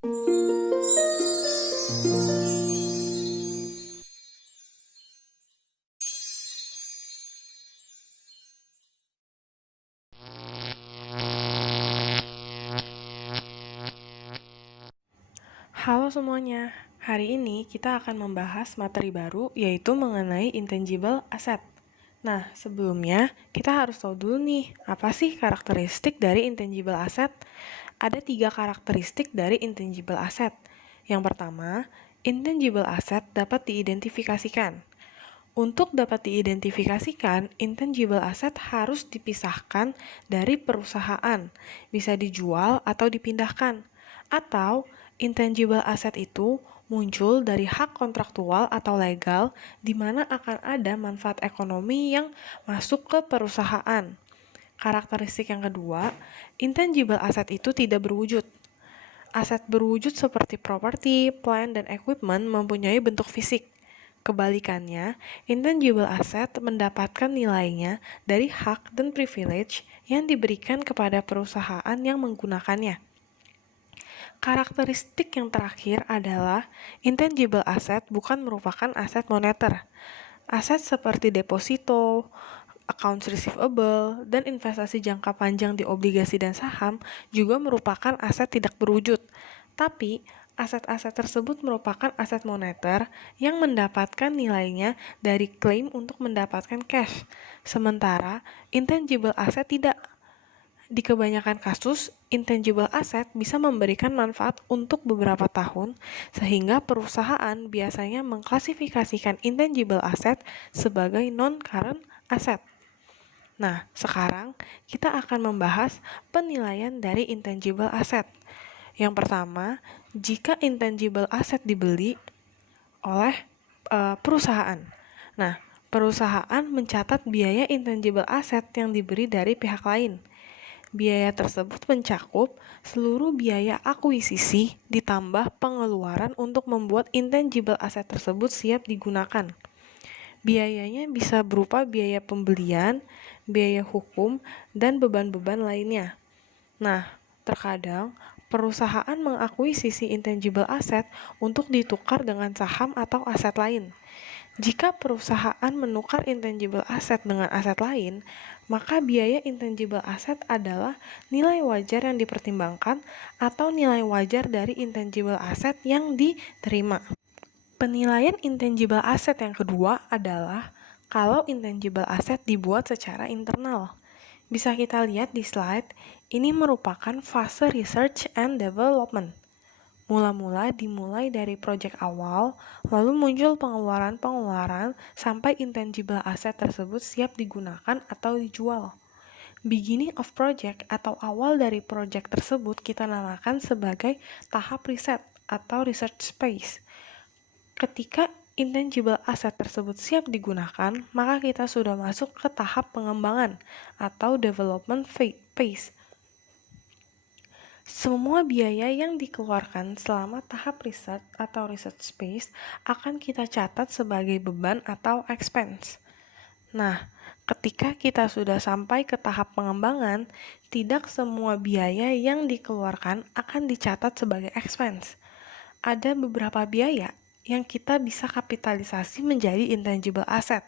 Halo semuanya, hari ini kita akan membahas materi baru yaitu mengenai intangible asset. Nah, sebelumnya kita harus tahu dulu nih, apa sih karakteristik dari intangible asset? Ada 3 karakteristik dari intangible asset. Yang pertama, intangible asset dapat diidentifikasikan. Untuk dapat diidentifikasikan, intangible asset harus dipisahkan dari perusahaan, bisa dijual atau dipindahkan. Atau, intangible asset itu muncul dari hak kontraktual atau legal di mana akan ada manfaat ekonomi yang masuk ke perusahaan. Karakteristik yang kedua, intangible asset itu tidak berwujud. Aset berwujud seperti properti, plant, dan equipment mempunyai bentuk fisik. Kebalikannya, intangible asset mendapatkan nilainya dari hak dan privilege yang diberikan kepada perusahaan yang menggunakannya. Karakteristik yang terakhir adalah intangible asset bukan merupakan aset moneter. Aset seperti deposito, accounts receivable, dan investasi jangka panjang di obligasi dan saham juga merupakan aset tidak berwujud. Tapi, aset-aset tersebut merupakan aset moneter yang mendapatkan nilainya dari klaim untuk mendapatkan cash. Sementara, intangible asset tidak. Di kebanyakan kasus, intangible asset bisa memberikan manfaat untuk beberapa tahun, sehingga perusahaan biasanya mengklasifikasikan intangible asset sebagai non-current asset. Nah, sekarang kita akan membahas penilaian dari intangible asset. Yang pertama, jika intangible asset dibeli oleh perusahaan. Nah, perusahaan mencatat biaya intangible asset yang diberi dari pihak lain. Biaya tersebut mencakup seluruh biaya akuisisi ditambah pengeluaran untuk membuat intangible asset tersebut siap digunakan. Biayanya bisa berupa biaya pembelian, biaya hukum, dan beban-beban lainnya. Nah, terkadang perusahaan mengakuisisi intangible asset untuk ditukar dengan saham atau aset lain. Jika perusahaan menukar intangible asset dengan aset lain, maka biaya intangible asset adalah nilai wajar yang dipertimbangkan atau nilai wajar dari intangible asset yang diterima. Penilaian intangible asset yang kedua adalah kalau intangible asset dibuat secara internal. Bisa kita lihat di slide, ini merupakan fase research and development. Mula-mula dimulai dari proyek awal, lalu muncul pengeluaran-pengeluaran sampai intangible asset tersebut siap digunakan atau dijual. Beginning of project atau awal dari proyek tersebut kita namakan sebagai tahap riset atau research phase. Ketika intangible asset tersebut siap digunakan, maka kita sudah masuk ke tahap pengembangan atau development phase. Semua biaya yang dikeluarkan selama tahap riset atau research phase akan kita catat sebagai beban atau expense. Nah, ketika kita sudah sampai ke tahap pengembangan, tidak semua biaya yang dikeluarkan akan dicatat sebagai expense. Ada beberapa biaya yang kita bisa kapitalisasi menjadi intangible asset.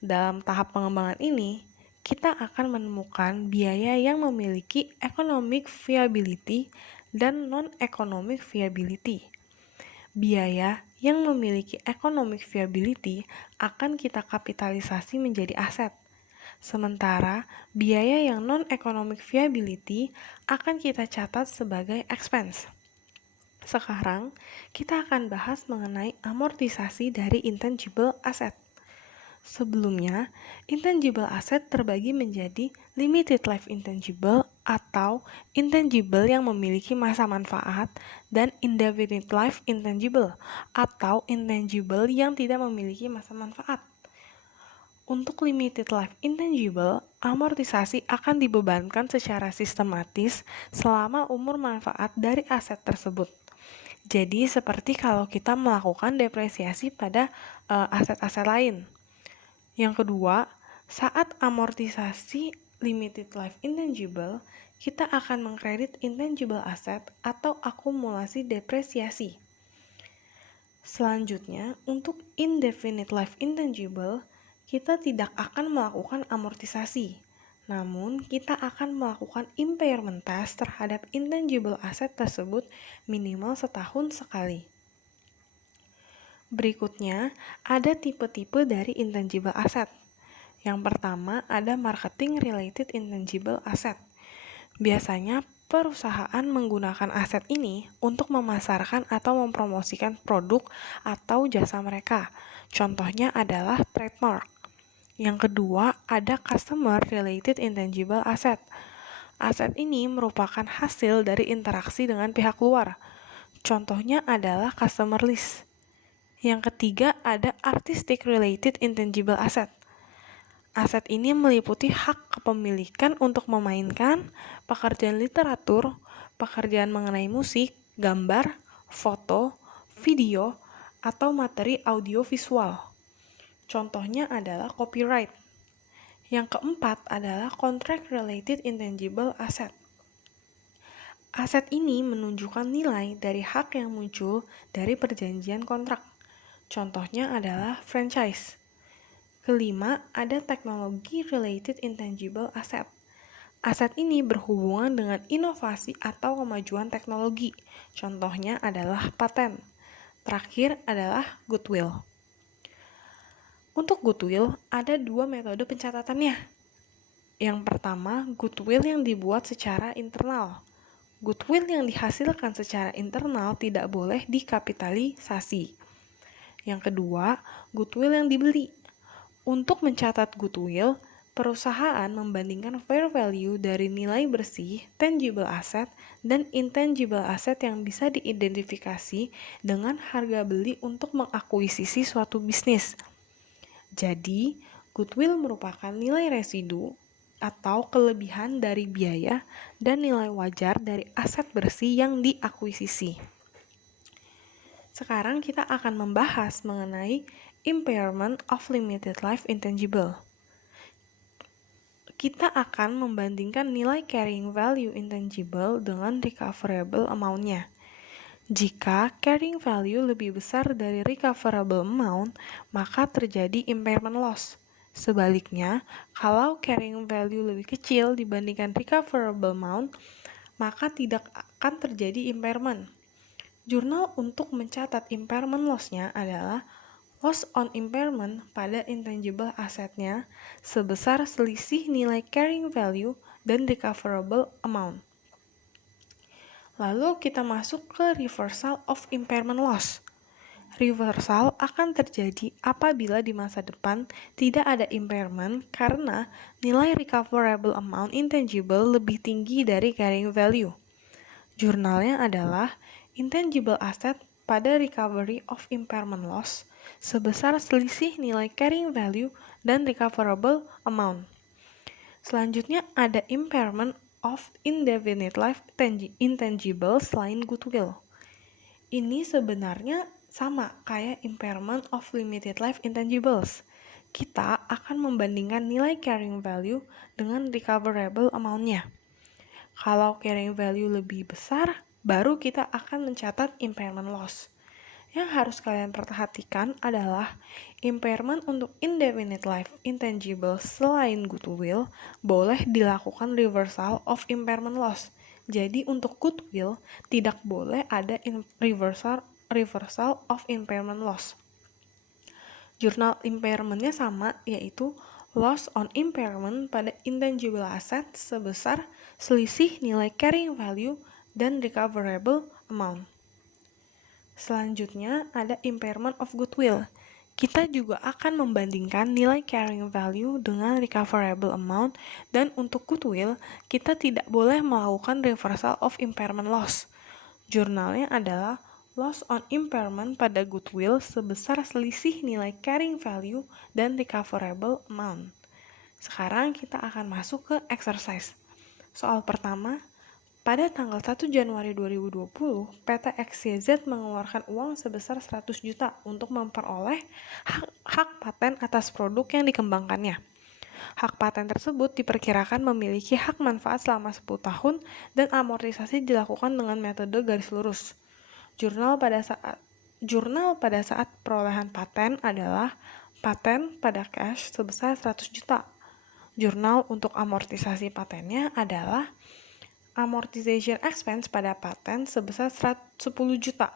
Dalam tahap pengembangan ini, kita akan menemukan biaya yang memiliki economic viability dan non-economic viability. Biaya yang memiliki economic viability akan kita kapitalisasi menjadi aset. Sementara, biaya yang non-economic viability akan kita catat sebagai expense. Sekarang, kita akan bahas mengenai amortisasi dari intangible asset. Sebelumnya, intangible asset terbagi menjadi limited life intangible atau intangible yang memiliki masa manfaat dan indefinite life intangible atau intangible yang tidak memiliki masa manfaat. Untuk limited life intangible, amortisasi akan dibebankan secara sistematis selama umur manfaat dari aset tersebut. Jadi, seperti kalau kita melakukan depresiasi pada aset-aset lain. Yang kedua, saat amortisasi limited life intangible, kita akan mengkredit intangible asset atau akumulasi depresiasi. Selanjutnya, untuk indefinite life intangible, kita tidak akan melakukan amortisasi. Namun, kita akan melakukan impairment test terhadap intangible asset tersebut minimal setahun sekali. Berikutnya, ada tipe-tipe dari intangible asset. Yang pertama, ada marketing related intangible asset. Biasanya, perusahaan menggunakan aset ini untuk memasarkan atau mempromosikan produk atau jasa mereka. Contohnya adalah trademark. Yang kedua, ada customer related intangible asset. Aset ini merupakan hasil dari interaksi dengan pihak luar. Contohnya adalah customer list. Yang ketiga, ada artistic related intangible asset. Aset ini meliputi hak kepemilikan untuk memainkan, pekerjaan literatur, pekerjaan mengenai musik, gambar, foto, video, atau materi audiovisual. Contohnya adalah copyright. Yang keempat adalah contract related intangible asset. Aset ini menunjukkan nilai dari hak yang muncul dari perjanjian kontrak. Contohnya adalah franchise. Kelima, ada teknologi related intangible asset. Aset ini berhubungan dengan inovasi atau kemajuan teknologi. Contohnya adalah paten. Terakhir adalah goodwill. Untuk goodwill, ada dua metode pencatatannya. Yang pertama, goodwill yang dibuat secara internal. Goodwill yang dihasilkan secara internal tidak boleh dikapitalisasi. Yang kedua, goodwill yang dibeli. Untuk mencatat goodwill, perusahaan membandingkan fair value dari nilai bersih, tangible asset, dan intangible asset yang bisa diidentifikasi dengan harga beli untuk mengakuisisi suatu bisnis. Jadi, goodwill merupakan nilai residu atau kelebihan dari biaya dan nilai wajar dari aset bersih yang diakuisisi. Sekarang kita akan membahas mengenai impairment of limited life intangible. Kita akan membandingkan nilai carrying value intangible dengan recoverable amount-nya. Jika carrying value lebih besar dari recoverable amount, maka terjadi impairment loss. Sebaliknya, kalau carrying value lebih kecil dibandingkan recoverable amount, maka tidak akan terjadi impairment. Jurnal untuk mencatat impairment loss-nya adalah loss on impairment pada intangible asset-nya sebesar selisih nilai carrying value dan recoverable amount. Lalu kita masuk ke reversal of impairment loss. Reversal akan terjadi apabila di masa depan tidak ada impairment karena nilai recoverable amount intangible lebih tinggi dari carrying value. Jurnalnya adalah intangible asset pada recovery of impairment loss sebesar selisih nilai carrying value dan recoverable amount. Selanjutnya ada impairment of indefinite life intangible selain goodwill. Ini sebenarnya sama kayak impairment of limited life intangibles. Kita akan membandingkan nilai carrying value dengan recoverable amount-nya. Kalau carrying value lebih besar, baru kita akan mencatat impairment loss. Yang harus kalian perhatikan adalah impairment untuk indefinite life intangible selain goodwill boleh dilakukan reversal of impairment loss. Jadi untuk goodwill tidak boleh ada reversal of impairment loss. Jurnal impairment-nya sama, yaitu loss on impairment pada intangible asset sebesar selisih nilai carrying value dan recoverable amount. Selanjutnya ada impairment of goodwill. Kita juga akan membandingkan nilai carrying value dengan recoverable amount, dan untuk goodwill kita tidak boleh melakukan reversal of impairment loss. Jurnalnya adalah loss on impairment pada goodwill sebesar selisih nilai carrying value dan recoverable amount. Sekarang kita akan masuk ke exercise. Soal pertama, pada tanggal 1 Januari 2020, PT XYZ mengeluarkan uang sebesar 100 juta untuk memperoleh hak paten atas produk yang dikembangkannya. Hak paten tersebut diperkirakan memiliki hak manfaat selama 10 tahun dan amortisasi dilakukan dengan metode garis lurus. Jurnal pada saat perolehan paten adalah paten pada cash sebesar 100 juta. Jurnal untuk amortisasi patennya adalah amortization expense pada paten sebesar 10 juta.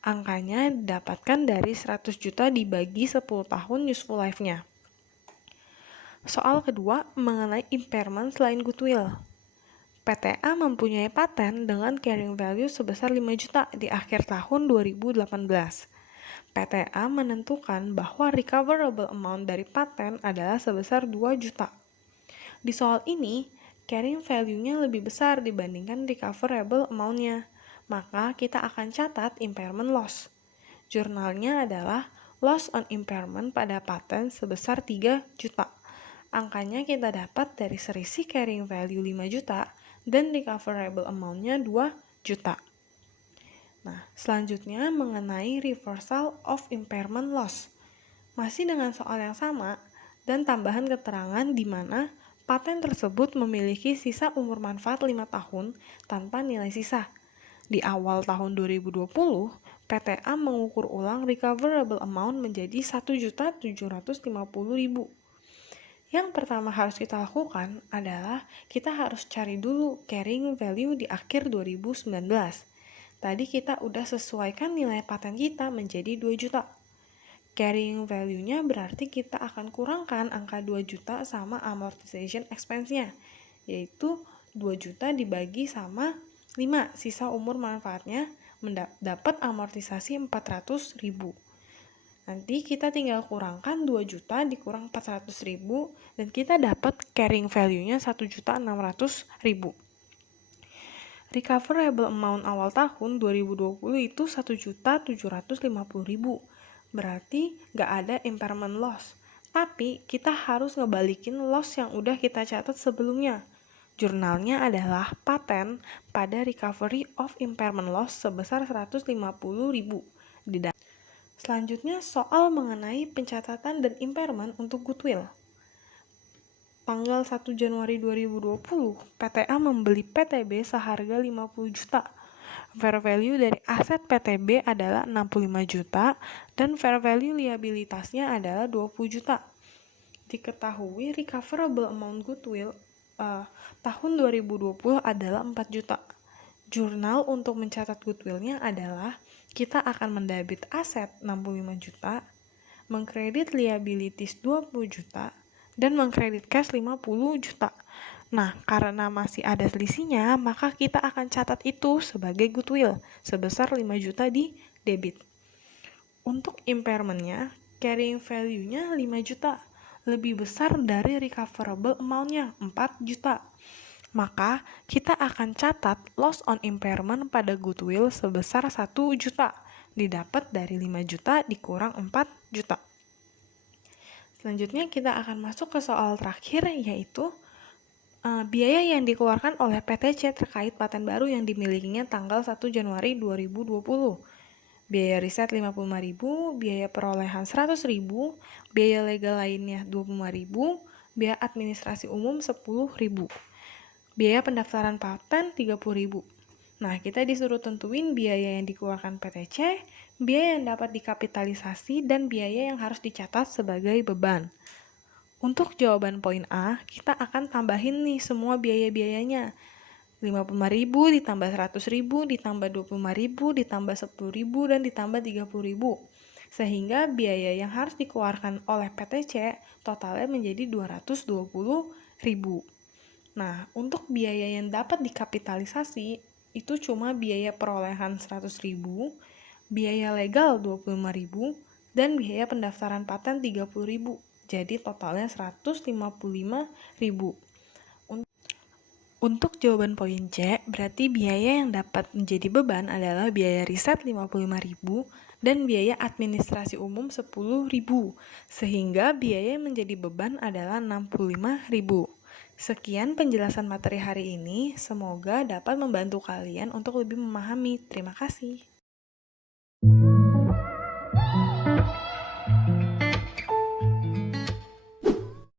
Angkanya didapatkan dari 100 juta dibagi 10 tahun useful life-nya. Soal kedua mengenai impairment selain goodwill. PTA mempunyai paten dengan carrying value sebesar 5 juta di akhir tahun 2018. PTA menentukan bahwa recoverable amount dari paten adalah sebesar 2 juta. Di soal ini, carrying value-nya lebih besar dibandingkan recoverable amount-nya, maka kita akan catat impairment loss. Jurnalnya adalah loss on impairment pada paten sebesar 3 juta. Angkanya kita dapat dari selisih carrying value 5 juta dan recoverable amount-nya 2 juta. Nah, selanjutnya mengenai reversal of impairment loss. Masih dengan soal yang sama dan tambahan keterangan di mana paten tersebut memiliki sisa umur manfaat 5 tahun tanpa nilai sisa. Di awal tahun 2020, PTA mengukur ulang recoverable amount menjadi 1.750.000. Yang pertama harus kita lakukan adalah kita harus cari dulu carrying value di akhir 2019. Tadi kita udah sesuaikan nilai paten kita menjadi 2 juta. Carrying value-nya berarti kita akan kurangkan angka 2 juta sama amortization expense-nya, yaitu 2 juta dibagi sama 5, sisa umur manfaatnya dapat amortisasi 400.000. Nanti kita tinggal kurangkan 2 juta dikurang 400.000 dan kita dapat carrying value-nya 1.600.000. Recoverable amount awal tahun 2020 itu 1.750.000. Berarti nggak ada impairment loss. Tapi kita harus ngebalikin loss yang udah kita catat sebelumnya. Jurnalnya adalah paten pada recovery of impairment loss sebesar 150.000. Selanjutnya soal mengenai pencatatan dan impairment untuk goodwill. Tanggal 1 Januari 2020, PTA membeli PTB seharga 50 juta. Fair value dari aset PTB adalah 65 juta dan fair value liabilitasnya adalah 20 juta. Diketahui recoverable amount goodwill tahun 2020 adalah 4 juta. Jurnal untuk mencatat goodwill-nya adalah kita akan mendebit aset 65 juta, mengkredit liabilities 20 juta, dan mengkredit cash 50 juta. Nah, karena masih ada selisihnya, maka kita akan catat itu sebagai goodwill sebesar 5 juta di debit. Untuk impairment-nya, carrying value-nya 5 juta, lebih besar dari recoverable amount-nya 4 juta. Maka kita akan catat loss on impairment pada goodwill sebesar 1 juta, didapat dari 5 juta dikurang 4 juta. Selanjutnya kita akan masuk ke soal terakhir, yaitu biaya yang dikeluarkan oleh PTC terkait paten baru yang dimilikinya tanggal 1 Januari 2020. Biaya riset 55.000, biaya perolehan 100.000, biaya legal lainnya 25.000, biaya administrasi umum 10.000. Biaya pendaftaran paten 30.000. Nah, kita disuruh tentuin biaya yang dikeluarkan PTC, biaya yang dapat dikapitalisasi, dan biaya yang harus dicatat sebagai beban. Untuk jawaban poin A, kita akan tambahin nih semua biaya-biayanya. 55.000 ditambah 100.000 ditambah 25.000 ditambah 10.000 dan ditambah 30.000. Sehingga biaya yang harus dikeluarkan oleh PTC totalnya menjadi 220.000. Nah, untuk biaya yang dapat dikapitalisasi itu cuma biaya perolehan 100.000, biaya legal 25.000, dan biaya pendaftaran paten 30.000. Jadi totalnya 155.000. Untuk jawaban poin C, berarti biaya yang dapat menjadi beban adalah biaya riset 55.000 dan biaya administrasi umum 10.000, sehingga biaya yang menjadi beban adalah 65.000. Sekian penjelasan materi hari ini, semoga dapat membantu kalian untuk lebih memahami. Terima kasih.